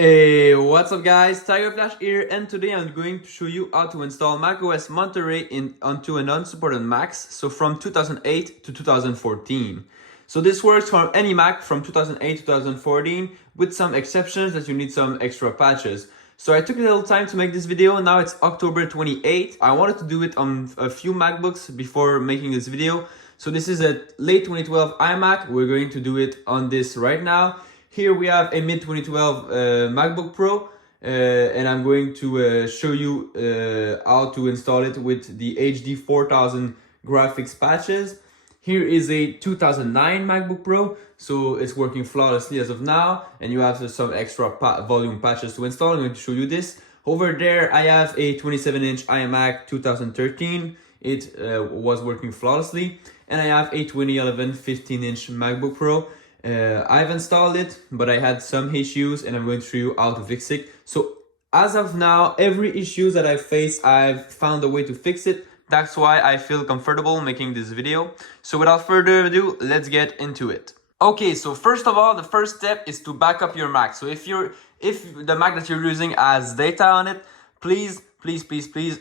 Hey, what's up guys, Tiger Flash here, and today I'm going to show you how to install macOS Monterey onto an unsupported Macs, so from 2008 to 2014. So this works for any Mac from 2008 to 2014, with some exceptions that you need some extra patches. So I took a little time to make this video. Now it's October 28th. I wanted to do it on a few MacBooks before making this video. So this is a late 2012 iMac. We're going to do it on this right now. Here we have a mid-2012 MacBook Pro, and I'm going to show you how to install it with the HD 4000 graphics patches. Here is a 2009 MacBook Pro, so it's working flawlessly as of now, and you have some extra volume patches to install. I'm going to show you this. Over there, I have a 27-inch iMac 2013. It was working flawlessly, and I have a 2011 15-inch MacBook Pro. I've installed it, but I had some issues and I'm going to show you how to fix it. So as of now, every issue that I face, I've found a way to fix it. That's why I feel comfortable making this video. So without further ado, let's get into it. Okay, so first of all, the first step is to back up your Mac. So if the Mac that you're using has data on it, please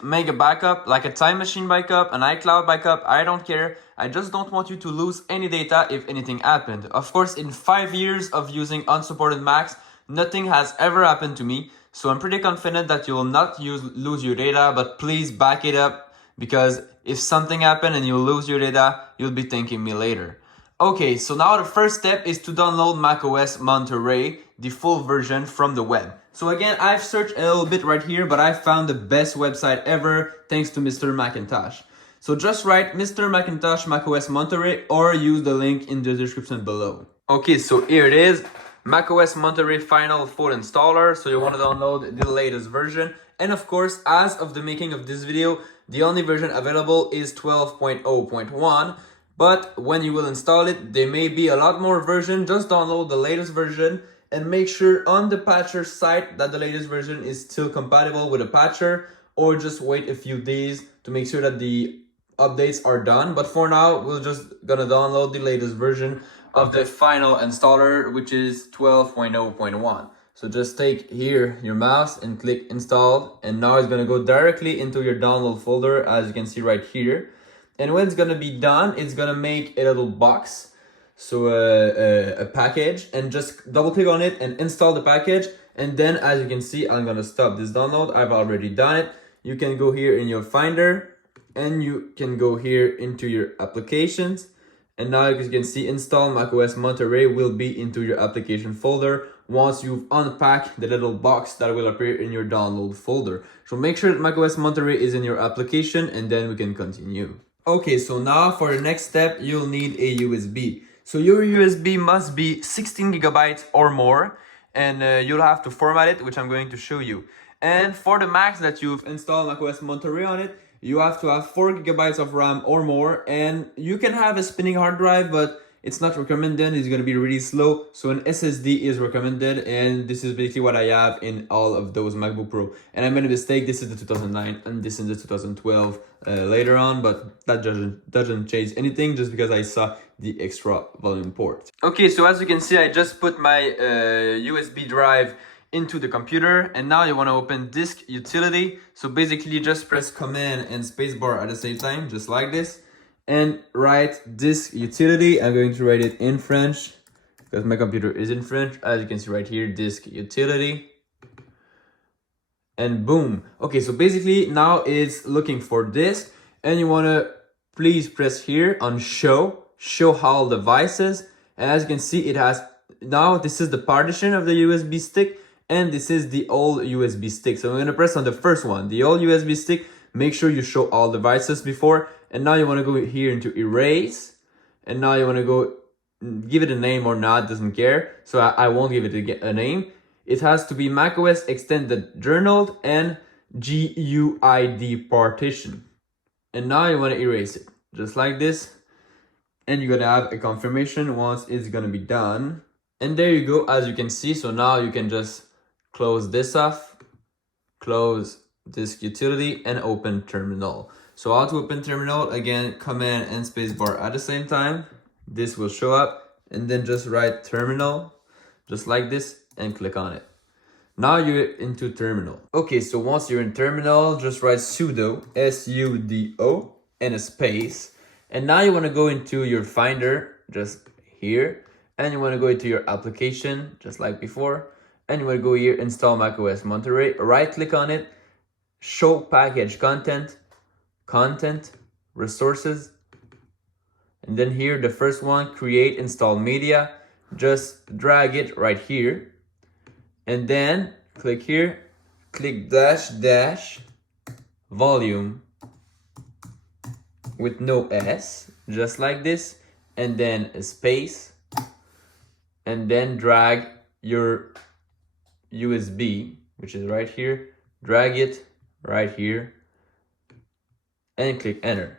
make a backup, like a time machine backup, an iCloud backup. I don't care. I just don't want you to lose any data if anything happened. Of course, in 5 years of using unsupported Macs, nothing has ever happened to me. So I'm pretty confident that you will not lose your data, but please back it up, because if something happened and you lose your data, you'll be thanking me later. Okay, so now the first step is to download macOS Monterey, the full version from the web. So again, I've searched a little bit right here, but I found the best website ever, thanks to Mr. Macintosh. So just write Mr. Macintosh macOS Monterey or use the link in the description below. Okay, so here it is, macOS Monterey final full installer. So you want to download the latest version. And of course, as of the making of this video, the only version available is 12.0.1. But when you will install it, there may be a lot more version. Just download the latest version and make sure on the patcher site that the latest version is still compatible with the patcher, or just wait a few days to make sure that the updates are done. But for now, we're just gonna download the latest version of the final installer, which is 12.0.1. So just take here your mouse and click install, and now it's gonna go directly into your download folder, as you can see right here. And when it's gonna be done, it's gonna make a little box, so a package, and just double click on it and install the package. And then, as you can see, I'm gonna stop this download. I've already done it. You can go here in your Finder, and you can go here into your applications. And now, as you can see, install macOS Monterey will be into your application folder once you've unpacked the little box that will appear in your download folder. So make sure that macOS Monterey is in your application, and then we can continue. Okay, so now for the next step, you'll need a USB. So your USB must be 16 gigabytes or more, and you'll have to format it, which I'm going to show you. And for the Macs that you've installed macOS Monterey on it, you have to have 4 gigabytes of RAM or more, and you can have a spinning hard drive, but it's not recommended. It's going to be really slow, so an SSD is recommended, and this is basically what I have in all of those MacBook Pro. And I made a mistake. This is the 2009 and this is the 2012 later on, but that doesn't change anything just because I saw the extra volume port. Okay, so as you can see, I just put my USB drive into the computer, and now you want to open disk utility. So basically just press command and spacebar at the same time, just like this, and write disk utility. I'm going to write it in French because my computer is in French. As you can see right here, disk utility, and boom. Okay, so basically now it's looking for disk, and you want to please press here on show all devices. And as you can see, it has, now this is the partition of the USB stick, and this is the old USB stick. So I'm going to press on the first one, the old USB stick. Make sure you show all devices before. And now you want to go here into erase. And now you want to go give it a name or not, doesn't care. So I won't give it a name. It has to be macOS Extended Journal and GUID partition. And now you want to erase it, just like this. And you're going to have a confirmation once it's going to be done. And there you go, as you can see. So now you can just close this off, close disk utility, and open terminal. So how to open terminal? Again, command and spacebar at the same time. This will show up, and then just write terminal, just like this, and click on it. Now you're into terminal. Okay, so once you're in terminal, just write sudo, sudo, and a space. And now you want to go into your Finder, just here. And you want to go into your application, just like before. And you want to go here, install macOS Monterey. Right click on it, show package content, resources. And then here, the first one, create install media. Just drag it right here. And then click here, click dash volume with no S, just like this. And then a space. And then drag your USB, which is right here. Drag it right here. And click enter.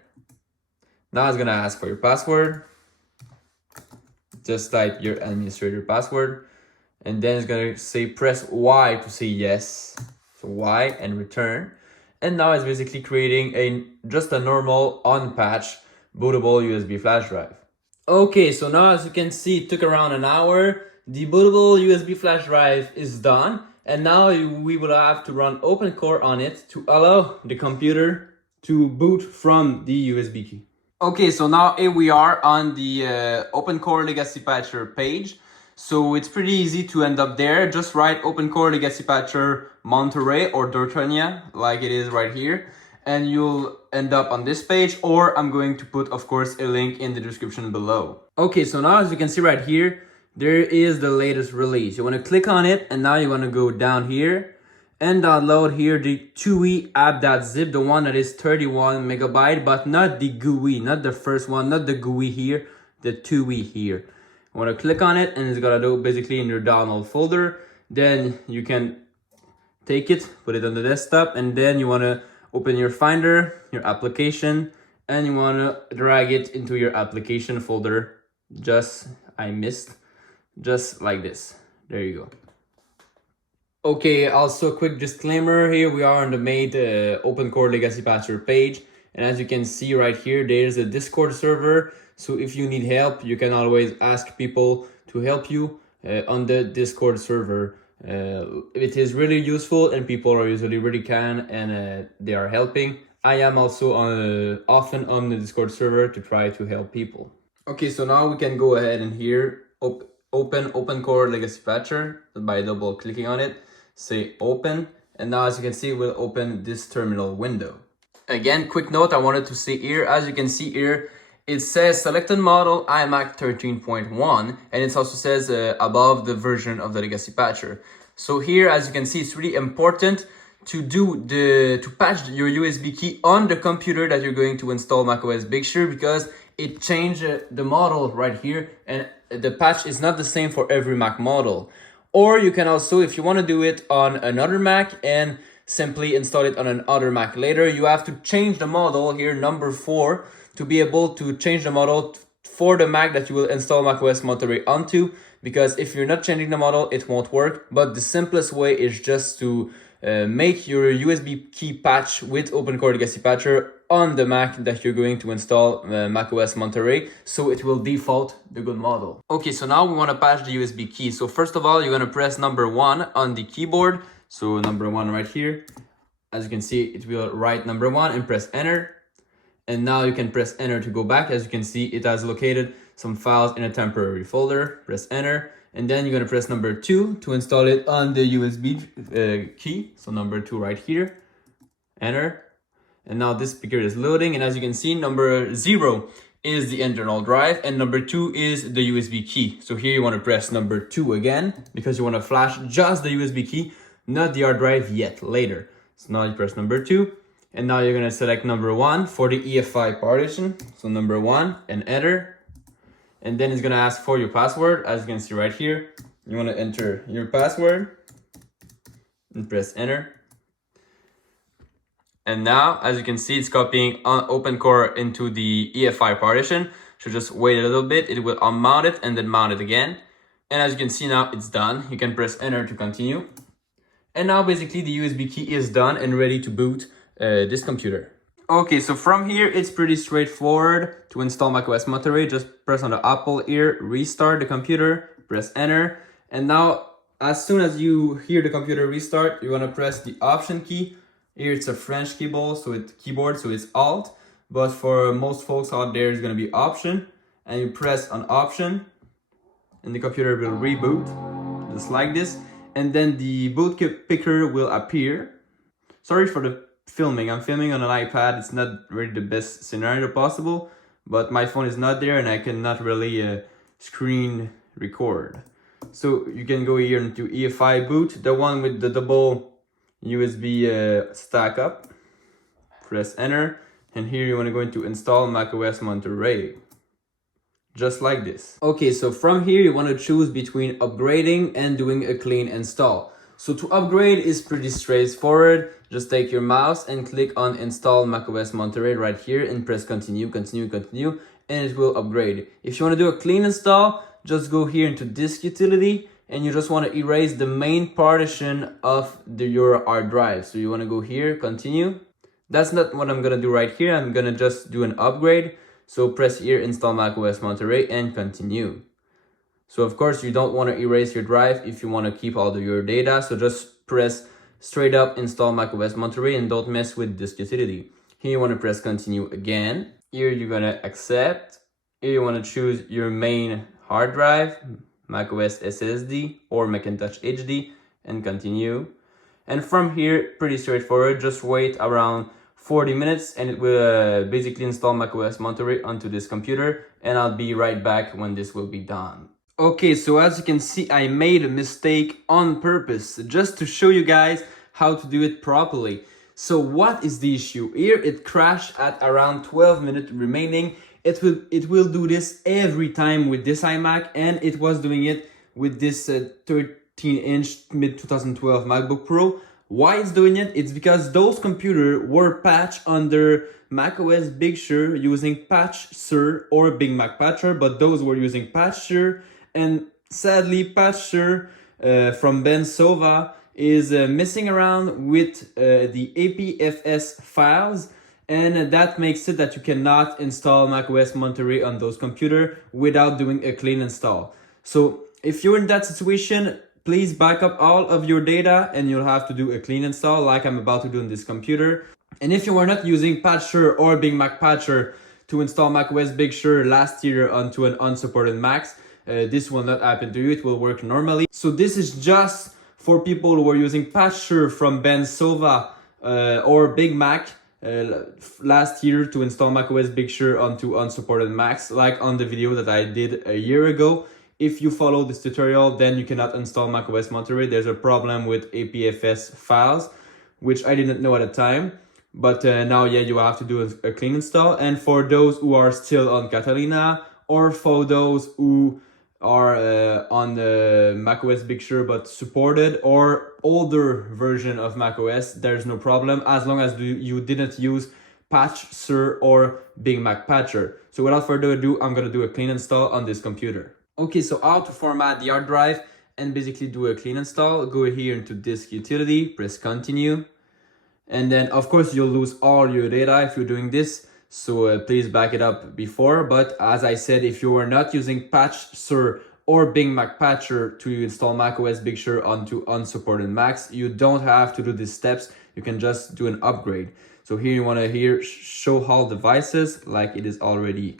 Now it's gonna ask for your password. Just type your administrator password. And then it's gonna say press Y to say yes. So Y and return. And now it's basically creating just a normal unpatched bootable USB flash drive. Okay, so now as you can see, it took around an hour. The bootable USB flash drive is done. And now we will have to run OpenCore on it to allow the computer to boot from the USB key. Okay, so now here we are on the OpenCore Legacy Patcher page. So it's pretty easy to end up there. Just write OpenCore Legacy Patcher Monterey or Dortania, like it is right here. And you'll end up on this page, or I'm going to put, of course, a link in the description below. Okay, so now as you can see right here, there is the latest release. You want to click on it, and now you want to go down here and download here the 2e app.zip, the one that is 31 megabyte, but not the GUI, not the first one, not the GUI here, the 2e here. You want to click on it, and it's gonna do basically in your download folder. Then you can take it, put it on the desktop, and then you want to open your Finder, your application, and you want to drag it into your application folder. Just like this. There you go. Okay, also a quick disclaimer. Here we are on the main OpenCore Legacy Patcher page. And as you can see right here, there's a Discord server. So if you need help, you can always ask people to help you on the Discord server. It is really useful, and people are usually really kind, and they are helping. I am also often on the Discord server to try to help people. Okay, so now we can go ahead and here open OpenCore Legacy Patcher by double clicking on it. Say open, and now as you can see, we'll open this terminal window. Again, quick note I wanted to say here, as you can see here, it says selected model iMac 13.1, and it also says above the version of the Legacy Patcher. So here, as you can see, it's really important to patch your USB key on the computer that you're going to install macOS Big Sur, because it changed the model right here, and the patch is not the same for every Mac model. Or you can also, if you want to do it on another Mac and simply install it on another Mac later, you have to change the model here, number 4, to be able to change the model for the Mac that you will install macOS Monterey onto, because if you're not changing the model, it won't work. But the simplest way is just to make your USB key patch with OpenCore Legacy Patcher on the Mac that you're going to install macOS Monterey, so it will default the good model. Okay, so now we want to patch the USB key. So first of all, you're going to press number 1 on the keyboard. So number 1 right here. As you can see, it will write number 1 and press enter. And now you can press enter to go back. As you can see, it has located some files in a temporary folder. Press enter. And then you're going to press number 2 to install it on the USB key. So number 2 right here. Enter. And now this speaker is loading. And as you can see, number 0 is the internal drive, and number 2 is the USB key. So here you want to press number 2 again, because you want to flash just the USB key, not the hard drive yet, later. So now you press number 2. And now you're going to select number 1 for the EFI partition. So number 1 and enter. And then it's going to ask for your password. As you can see right here, you want to enter your password and press enter. And now, as you can see, it's copying OpenCore into the EFI partition. So just wait a little bit. It will unmount it and then mount it again. And as you can see now, it's done. You can press enter to continue. And now basically the USB key is done and ready to boot this computer. Okay, so from here, it's pretty straightforward to install macOS Monterey. Just press on the Apple here, restart the computer, press enter. And now as soon as you hear the computer restart, you want to press the Option key. Here it's a French keyboard, so it's Alt. But for most folks out there, it's going to be Option. And you press on Option, and the computer will reboot, just like this. And then the boot picker will appear. Sorry for the filming. I'm filming on an iPad. It's not really the best scenario possible, but my phone is not there and I cannot really screen record. So you can go here into EFI boot, the one with the double USB stack up. Press enter, and here you want to go into install macOS Monterey. Just like this. Okay, so from here you want to choose between upgrading and doing a clean install. So to upgrade is pretty straightforward. Just take your mouse and click on install macOS Monterey right here and press continue, and it will upgrade. If you want to do a clean install, just go here into disk utility and you just want to erase the main partition of your hard drive. So you want to go here, continue. That's not what I'm going to do right here. I'm going to just do an upgrade. So press here, install macOS Monterey and continue. So of course you don't want to erase your drive if you want to keep all of your data. So just press straight up install macOS Monterey and don't mess with disk utility. Here you want to press continue again. Here you're going to accept. Here you want to choose your main hard drive, macOS SSD or Macintosh HD, and continue. And from here, pretty straightforward, just wait around 40 minutes and it will basically install macOS Monterey onto this computer, and I'll be right back when this will be done. Okay, so as you can see, I made a mistake on purpose just to show you guys how to do it properly. So what is the issue? Here it crashed at around 12 minutes remaining. It will do this every time with this iMac, and it was doing it with this 13-inch mid-2012 MacBook Pro. Why it's doing it? It's because those computers were patched under macOS Big Sur using Patch Sur or Big Mac Patcher, but those were using Patch Sur, and sadly Patch Sur from Ben Sova is messing around with the APFS files, and that makes it that you cannot install macOS Monterey on those computers without doing a clean install. So if you're in that situation, please back up all of your data and you'll have to do a clean install like I'm about to do on this computer. And if you were not using Patcher or Big Mac Patcher to install macOS Big Sur last year onto an unsupported Mac, this will not happen to you. It will work normally. So this is just for people who are using Patcher from Ben Sova or Big Mac last year to install macOS Big Sur onto unsupported Macs, like on the video that I did a year ago. If you follow this tutorial, then you cannot install macOS Monterey. There's a problem with APFS files, which I didn't know at the time. But now, yeah, you have to do a clean install. And for those who are still on Catalina, or for those who are on the macOS Big Sur but supported or older version of macOS, there's no problem as long as you didn't use Patch Sur or Big Mac Patcher. So without further ado, I'm gonna do a clean install on this computer. Okay, so how to format the hard drive and basically do a clean install. Go here into disk utility, press continue. And then of course you'll lose all your data if you're doing this. So please back it up before. But as I said, if you are not using Patch Sur or Big Mac Patcher to install macOS Big Sur onto unsupported Macs, you don't have to do these steps. You can just do an upgrade. So here you want to show all devices like it is already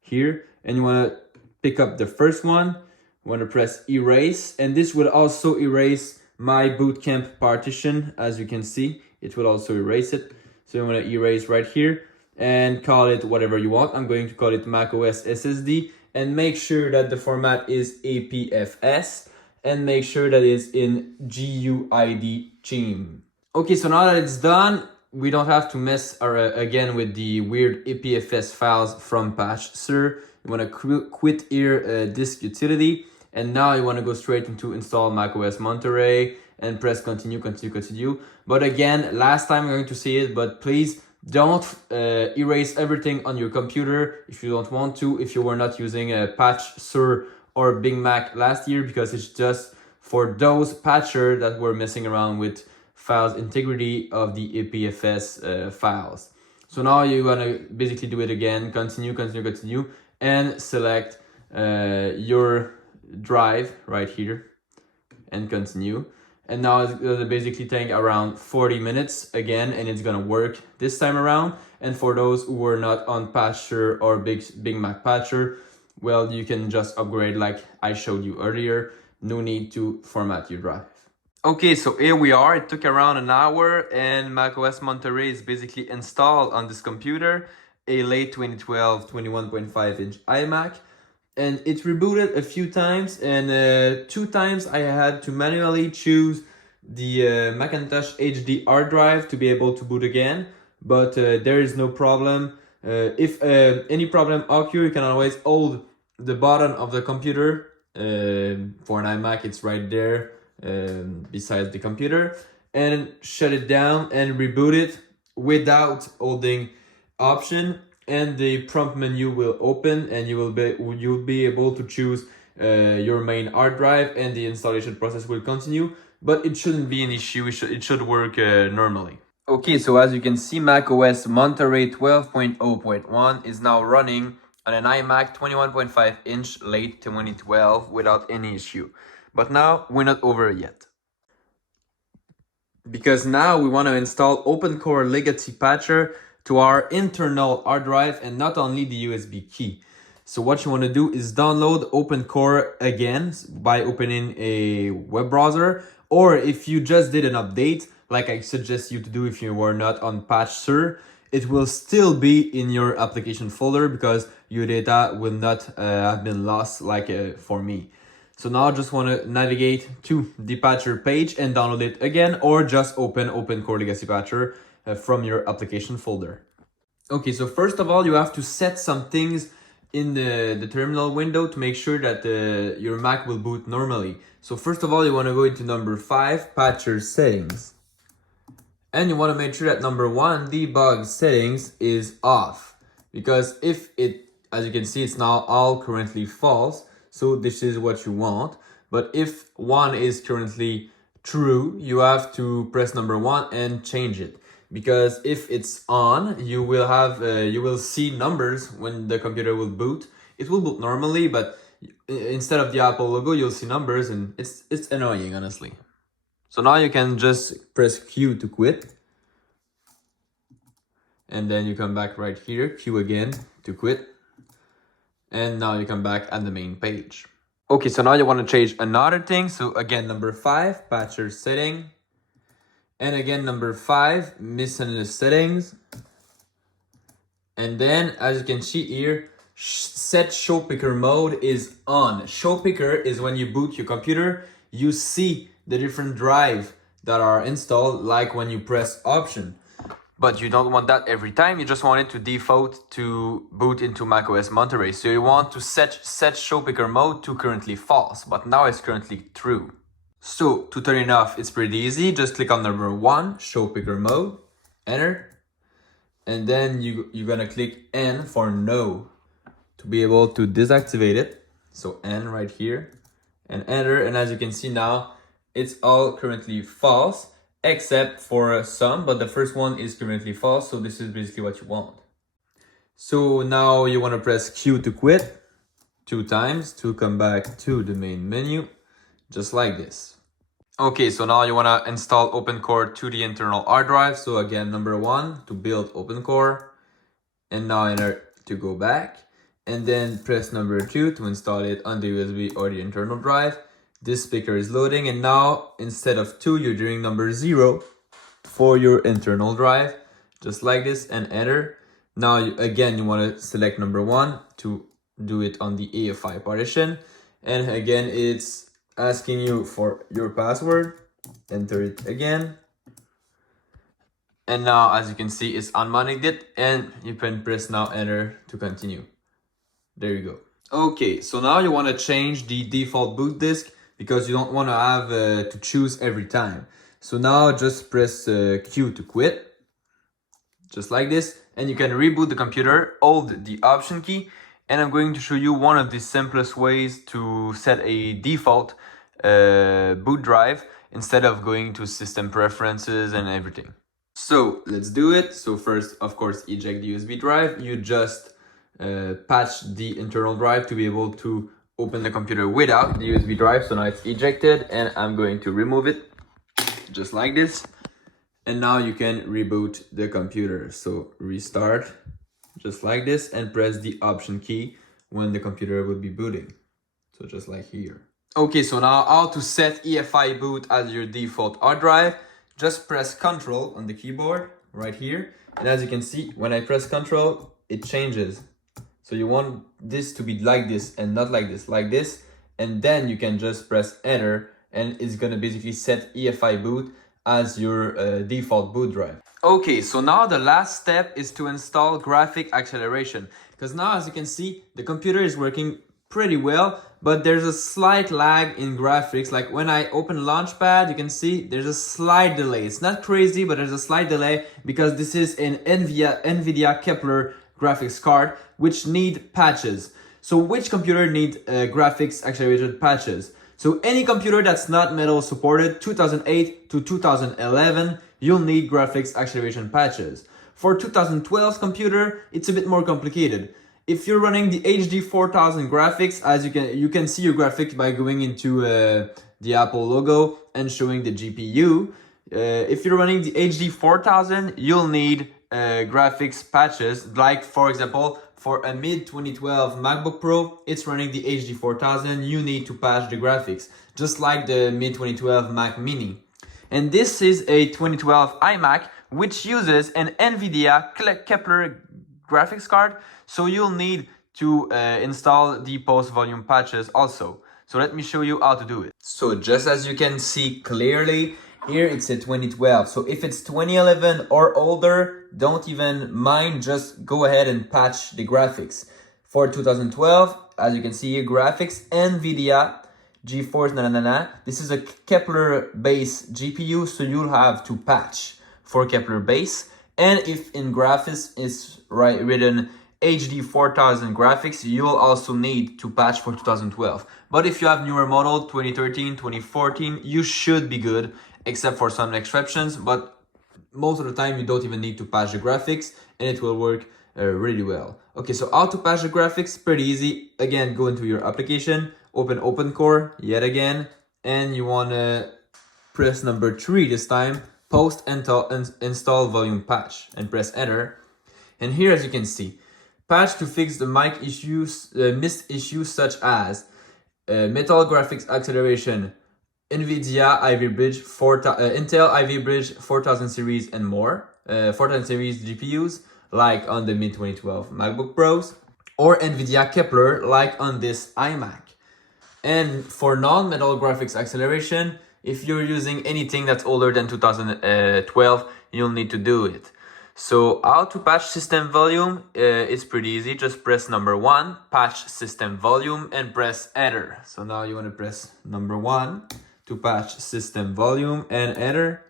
here. And you want to pick up the first one. You want to press erase. And this will also erase my bootcamp partition. As you can see, it will also erase it. So you want to erase right here and call it whatever you want. I'm going to call it macOS SSD, and make sure that the format is APFS and make sure that it's in GUID theme. Okay, so now that it's done, we don't have to mess again with the weird APFS files from Patch Sur. You want to quit here disk utility, and now you want to go straight into install macOS Monterey and press continue. But again, last time I'm going to say it, but please don't erase everything on your computer if you don't want to, if you were not using a Patch Sur or Big Mac last year, because it's just for those patcher that were messing around with files integrity of the APFS files. So now you want to basically do it again, continue, and select your drive right here. and continue. And now it's gonna basically take around 40 minutes again, and it's gonna work this time around. And for those who were not on Patcher or Big Mac Patcher, well, you can just upgrade like I showed you earlier. No need to format your drive. Okay, so here we are. It took around an hour, and macOS Monterey is basically installed on this computer, a late 2012 21.5-inch iMac. And it rebooted a few times, and 2 times I had to manually choose the Macintosh HD hard drive to be able to boot again, but there is no problem. If any problem occurs, you can always hold the button of the computer. For an iMac, it's right there beside the computer, and shut it down and reboot it without holding Option, and the prompt menu will open, and you'll be able to choose your main hard drive, and the installation process will continue. But it shouldn't be an issue. It should work normally. Okay, so as you can see, macOS Monterey 12.0.1 is now running on an iMac 21.5-inch late 2012 without any issue. But now we're not over yet, because now we want to install OpenCore Legacy Patcher to our internal hard drive, and not only the USB key. So what you want to do is download OpenCore again by opening a web browser, or if you just did an update, like I suggest you to do if you were not on Patcher, it will still be in your application folder because your data will not have been lost like for me. So now I just want to navigate to the Patcher page and download it again, or just open OpenCore Legacy Patcher from your application folder. Okay, so first of all, you have to set some things in the terminal window to make sure that your Mac will boot normally. So first of all, you want to go into number 5, Patcher Settings. And you want to make sure that number 1, Debug Settings, is off. Because if it, as you can see, it's now all currently false. So this is what you want. But if 1 is currently true, you have to press number 1 and change it. Because if it's on, you will see numbers when the computer will boot. It will boot normally, but instead of the Apple logo, you'll see numbers, and it's annoying, honestly. So now you can just press Q to quit. And then you come back right here, Q again to quit. And now you come back at the main page. Okay, so now you want to change another thing. So again, number 5, Patcher Setting. And again, number 5, Miscellaneous Settings. And then, as you can see here, set Show Picker mode is on. Show Picker is when you boot your computer, you see the different drives that are installed, like when you press Option. But you don't want that every time. You just want it to default to boot into macOS Monterey. So you want to set Show Picker mode to currently false, but now it's currently true. So to turn it off, it's pretty easy. Just click on number 1, Show Picker mode, enter. And then you're gonna click N for no to be able to deactivate it. So N right here and enter. And as you can see now, it's all currently false, except for some, but the first one is currently false. So this is basically what you want. So now you want to press Q to quit 2 times to come back to the main menu, just like this. Okay, so now you want to install OpenCore to the internal hard drive. So again, number 1 to build OpenCore, and now enter to go back, and then press number 2 to install it on the USB or the internal drive. This speaker is loading, and now instead of 2, you're doing number 0 for your internal drive, just like this, and enter. Now again, you want to select number 1 to do it on the AFI partition, and again, it's asking you for your password. Enter it again, and now as you can see, it's unmonitored it, and you can press now enter to continue. There you go. Okay, so now you want to change the default boot disk, because you don't want to have to choose every time. So now just press Q to quit, just like this, and you can reboot the computer, hold the Option key, and I'm going to show you one of the simplest ways to set a default boot drive instead of going to system preferences and everything. So let's do it. So first, of course, eject the USB drive. You just patch the internal drive to be able to open the computer without the USB drive. So now it's ejected and I'm going to remove it just like this. And now you can reboot the computer. So restart just like this and press the option key when the computer will be booting. So just like here. Okay, so now how to set EFI boot as your default hard drive. Just press Ctrl on the keyboard right here. And as you can see, when I press Ctrl, it changes. So you want this to be like this and not like this. And then you can just press Enter and it's gonna basically set EFI boot as your default boot drive. Okay, so now the last step is to install graphic acceleration. Because now, as you can see, the computer is working pretty well, but there's a slight lag in graphics. Like when I open Launchpad, you can see there's a slight delay. It's not crazy, but there's a slight delay because this is an NVIDIA Kepler graphics card, which need patches. So which computer need graphics accelerated patches? So any computer that's not metal supported, 2008 to 2011, you'll need graphics acceleration patches. For 2012 computer, it's a bit more complicated. If you're running the HD 4000 graphics, as you can see your graphics by going into the Apple logo and showing the GPU. If you're running the HD 4000, you'll need graphics patches. Like for example, for a mid-2012 MacBook Pro, it's running the HD 4000, you need to patch the graphics, just like the mid-2012 Mac Mini. And this is a 2012 iMac, which uses an NVIDIA Kepler graphics card, so you'll need to install the post-volume patches also. So let me show you how to do it. So just as you can see clearly, here it's a 2012. So if it's 2011 or older, don't even mind, just go ahead and patch the graphics. For 2012, as you can see here, graphics, NVIDIA GeForce, This is a Kepler base GPU, so you'll have to patch for Kepler base. And if in graphics is written HD 4000 graphics, you'll also need to patch for 2012. But if you have newer model, 2013, 2014, you should be good, except for some exceptions. But most of the time, you don't even need to patch the graphics and it will work really well. Okay, so how to patch the graphics? Pretty easy. Again, go into your application, open OpenCore yet again, and you want to press number 3 this time, post install volume patch, and press enter. And here, as you can see, patch to fix the mic issues, missed issues such as metal graphics acceleration, NVIDIA Ivy Bridge, Intel Ivy Bridge 4000 series and more, 4000 series GPUs like on the mid-2012 MacBook Pros, or NVIDIA Kepler like on this iMac. And for non-metal graphics acceleration, if you're using anything that's older than 2012, you'll need to do it. So how to patch system volume? It's pretty easy. Just press number 1, patch system volume, and press enter. So now you want to press number 1 to patch system volume and enter.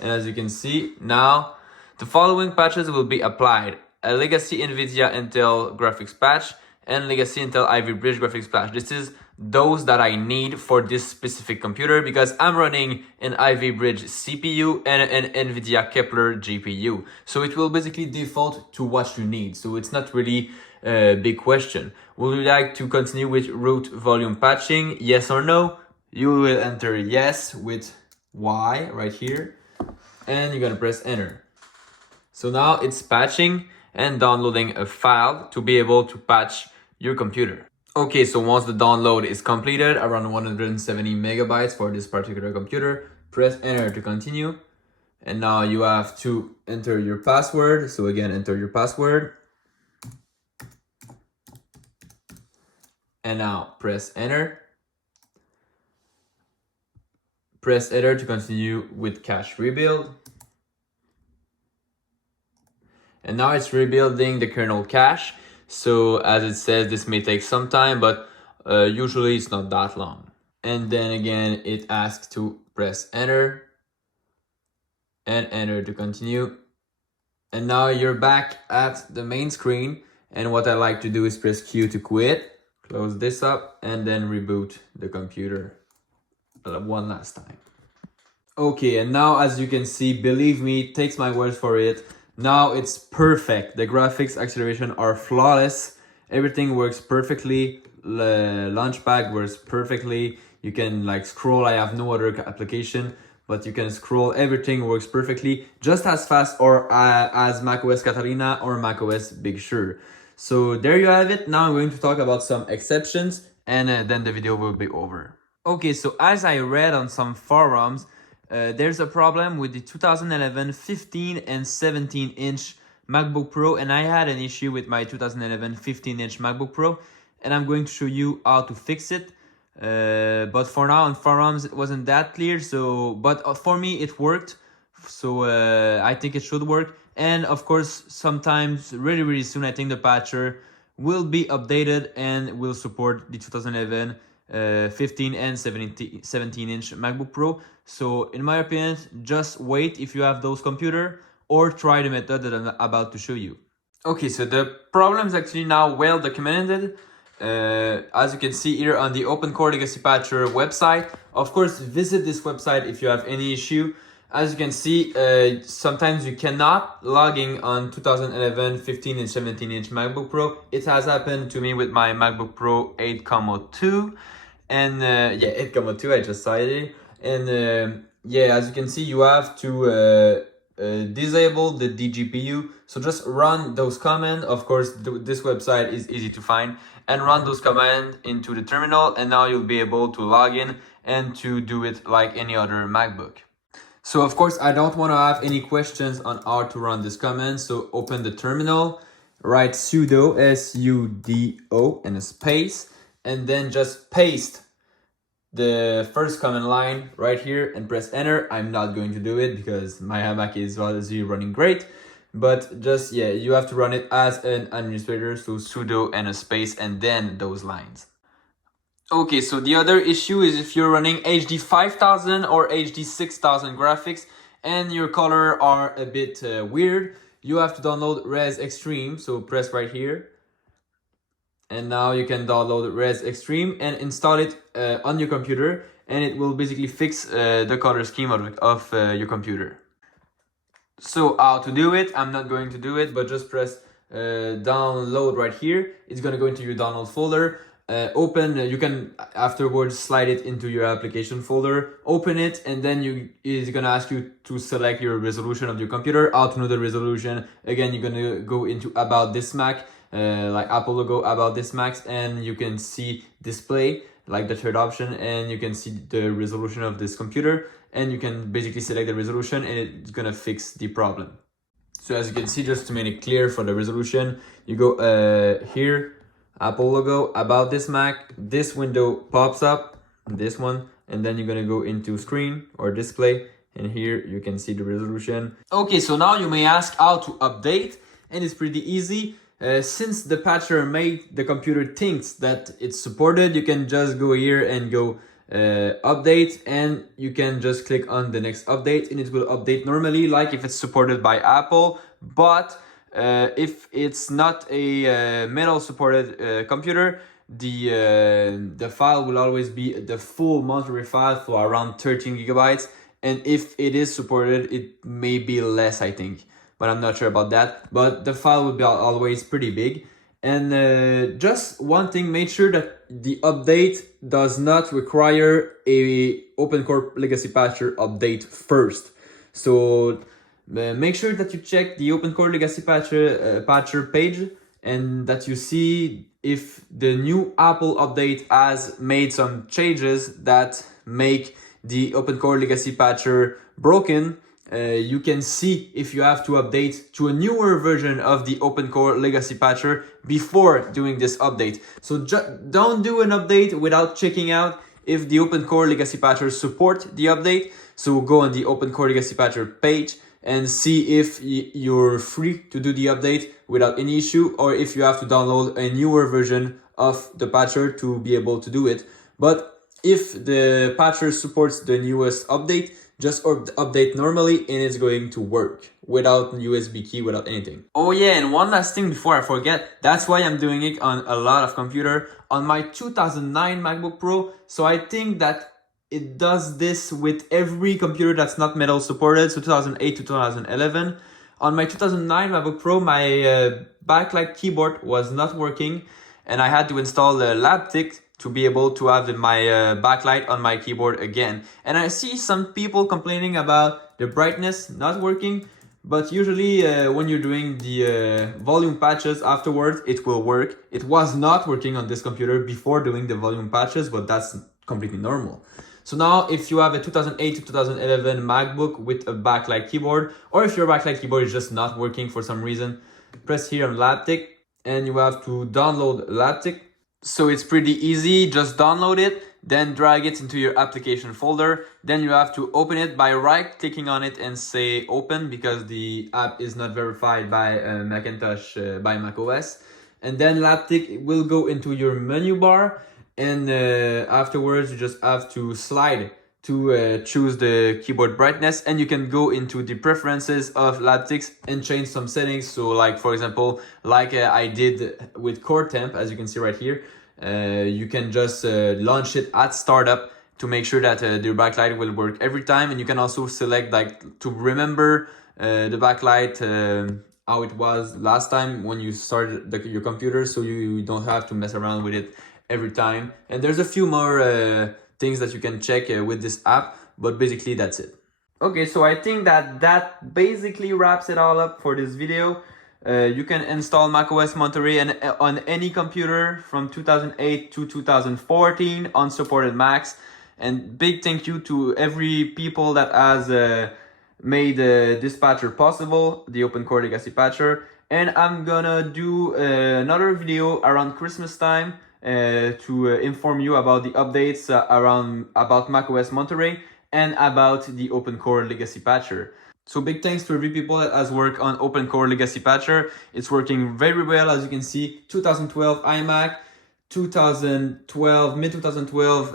And as you can see, now the following patches will be applied: a legacy NVIDIA Intel graphics patch and legacy Intel Ivy Bridge graphics patch. This is those that I need for this specific computer because I'm running an Ivy Bridge CPU and an NVIDIA Kepler GPU. So it will basically default to what you need. So it's not really a big question. Would you like to continue with root volume patching? Yes or no? You will enter yes with Y right here. And you're gonna press enter. So now it's patching and downloading a file to be able to patch your computer. Okay, so once the download is completed, around 170 megabytes for this particular computer, press enter to continue. And now you have to enter your password. So again, enter your password. And now press enter. Press enter to continue with cache rebuild. And now it's rebuilding the kernel cache. So as it says, this may take some time, but usually it's not that long. And then again, it asks to press enter and enter to continue. And now you're back at the main screen. And what I like to do is press Q to quit, close this up, and then reboot the computer one last time. Okay, and now as you can see, believe me, takes my word for it. Now it's perfect. The graphics acceleration are flawless. Everything works perfectly Launchpad works perfectly. You can like scroll. I have no other application, but you can scroll. Everything works perfectly, just as fast or as macOS Catalina or macOS Big Sur. So there you have it. Now I'm going to talk about some exceptions, and then the video will be over. Okay, so as I read on some forums, there's a problem with the 2011 15 and 17-inch MacBook Pro, and I had an issue with my 2011 15-inch MacBook Pro, and I'm going to show you how to fix it. But for now on forums it wasn't that clear, so but for me it worked, so I think it should work. And of course sometimes really soon I think the patcher will be updated and will support the 2011 15 and 17-inch MacBook Pro. So in my opinion, just wait if you have those computer, or try the method that I'm about to show you. Okay, so the problem is actually now well documented. As you can see here on the OpenCore Legacy Patcher website. Of course, visit this website if you have any issue. As you can see, sometimes you cannot log in on 2011 15 and 17-inch MacBook Pro. It has happened to me with my MacBook Pro 8.2, and yeah, 8.2, I just saw it. And yeah, as you can see, you have to disable the DGPU. So just run those commands. Of course, this website is easy to find, and run those commands into the terminal, and now you'll be able to log in and to do it like any other MacBook. So of course, I don't want to have any questions on how to run this command. So open the terminal, write sudo, S-U-D-O, and a space, and then just paste the first command line right here and press enter. I'm not going to do it because my Mac is obviously running great, but just, yeah, you have to run it as an administrator. So sudo and a space and then those lines. Okay, so the other issue is if you're running HD 5000 or HD 6000 graphics and your color are a bit weird, you have to download Res Extreme. So press right here, and now you can download Res Extreme and install it on your computer, and it will basically fix the color scheme of your computer. So how to do it, I'm not going to do it, but just press download right here. It's going to go into your download folder. Open, you can afterwards slide it into your application folder, open it, and then it's gonna ask you to select your resolution of your computer. How to know the resolution? Again, you're gonna go into about this Mac, like Apple logo, about this Mac, and you can see display, like the third option, and you can see the resolution of this computer, and you can basically select the resolution, and it's gonna fix the problem. So as you can see, just to make it clear for the resolution, you go here, Apple logo, about this Mac, this window pops up, this one, and then you're gonna go into screen or display, and here you can see the resolution. Okay, so now you may ask how to update, and it's pretty easy. Since the patcher made the computer thinks that it's supported, you can just go here and go update, and you can just click on the next update, and it will update normally like if it's supported by Apple. But if it's not a metal supported computer, the file will always be the full Monterey file for around 13 gigabytes, and if it is supported, it may be less, I think, but I'm not sure about that. But the file will be always pretty big. And just one thing, make sure that the update does not require a OpenCore Legacy Patcher update first. So make sure that you check the OpenCore Legacy Patcher page, and that you see if the new Apple update has made some changes that make the OpenCore Legacy Patcher broken. You can see if you have to update to a newer version of the OpenCore Legacy Patcher before doing this update. So don't do an update without checking out if the OpenCore Legacy Patcher support the update. So go on the OpenCore Legacy Patcher page and see if you're free to do the update without any issue, or if you have to download a newer version of the patcher to be able to do it. But if the patcher supports the newest update, just update normally and it's going to work without USB key, without anything. Oh yeah, and one last thing before I forget, that's why I'm doing it on a lot of computer on my 2009 MacBook Pro. So I think that it does this with every computer that's not metal supported, so 2008 to 2011. On my 2009 MacBook Pro, my backlight keyboard was not working, and I had to install the Laptic to be able to have my backlight on my keyboard again. And I see some people complaining about the brightness not working, but usually when you're doing the volume patches afterwards, it will work. It was not working on this computer before doing the volume patches, but that's completely normal. So now if you have a 2008 to 2011 MacBook with a backlight keyboard, or if your backlight keyboard is just not working for some reason, press here on Laptic and you have to download Laptic. So it's pretty easy, just download it, then drag it into your application folder. Then you have to open it by right clicking on it and say open, because the app is not verified by Macintosh, by macOS. And then Laptic will go into your menu bar, and afterwards you just have to slide to choose the keyboard brightness, and you can go into the preferences of Laptic and change some settings. So like for example, like I did with Core Temp, as you can see right here, you can just launch it at startup to make sure that the backlight will work every time. And you can also select like to remember the backlight how it was last time when you started your computer, so you don't have to mess around with it every time. And there's a few more things that you can check with this app, but basically that's it. Okay, so I think that basically wraps it all up for this video. You can install macOS Monterey on any computer from 2008 to 2014 unsupported Macs. And big thank you to every people that has made this patcher possible, the OpenCore Legacy Patcher. And I'm gonna do another video around Christmas time to inform you about the updates about macOS Monterey and about the OpenCore Legacy Patcher. So big thanks to every people that has worked on OpenCore Legacy Patcher. It's working very well, as you can see. 2012 iMac, 2012, mid-2012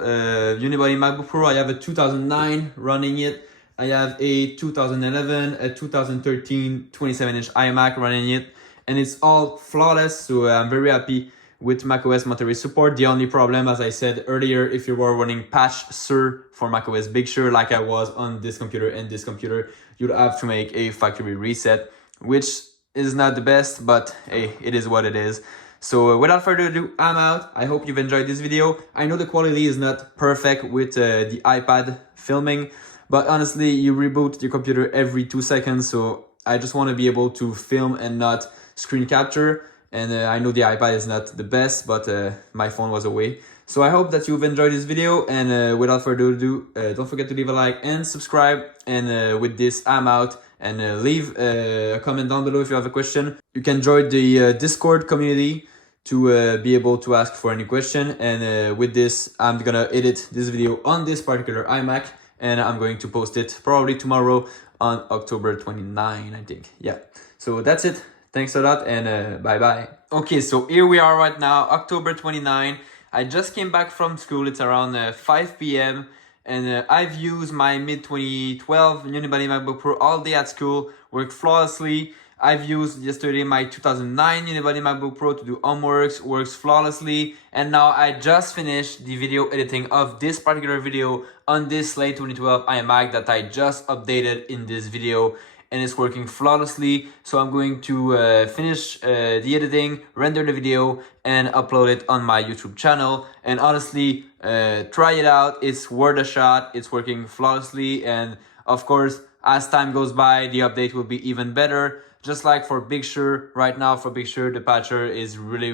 Unibody MacBook Pro. I have a 2009 running it. I have a 2011, a 2013 27-inch iMac running it. And it's all flawless, so I'm very happy with macOS Monterey support. The only problem, as I said earlier, if you were running patch sur for macOS Big Sur like I was on this computer and this computer, you'd have to make a factory reset, which is not the best, but hey, it is what it is. So without further ado, I'm out. I hope you've enjoyed this video. I know the quality is not perfect with the iPad filming, but honestly, you reboot your computer every 2 seconds, so I just want to be able to film and not screen capture. And I know the iPad is not the best, but my phone was away. So I hope that you've enjoyed this video, and without further ado, don't forget to leave a like and subscribe. And with this, I'm out. And leave a comment down below if you have a question. You can join the Discord community to be able to ask for any question. And with this, I'm gonna edit this video on this particular iMac, and I'm going to post it probably tomorrow on October 29, I think. Yeah, so that's it. Thanks a lot, and bye-bye. Okay, so here we are right now, October 29. I just came back from school. It's around 5 p.m. And I've used my mid-2012 Unibody MacBook Pro all day at school, worked flawlessly. I've used yesterday my 2009 Unibody MacBook Pro to do homeworks, works flawlessly. And now I just finished the video editing of this particular video on this late 2012 iMac that I just updated in this video. And it's working flawlessly. So I'm going to finish the editing, render the video, and upload it on my YouTube channel. And honestly, try it out. It's worth a shot. It's working flawlessly. And of course, as time goes by, the update will be even better. Just like for Big Sur, right now for Big Sur, the patcher is really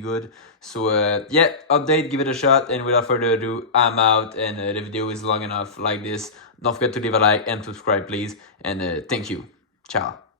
good. So yeah, update, give it a shot. And without further ado, I'm out, and the video is long enough like this. Don't forget to leave a like and subscribe, please. And thank you. Ciao.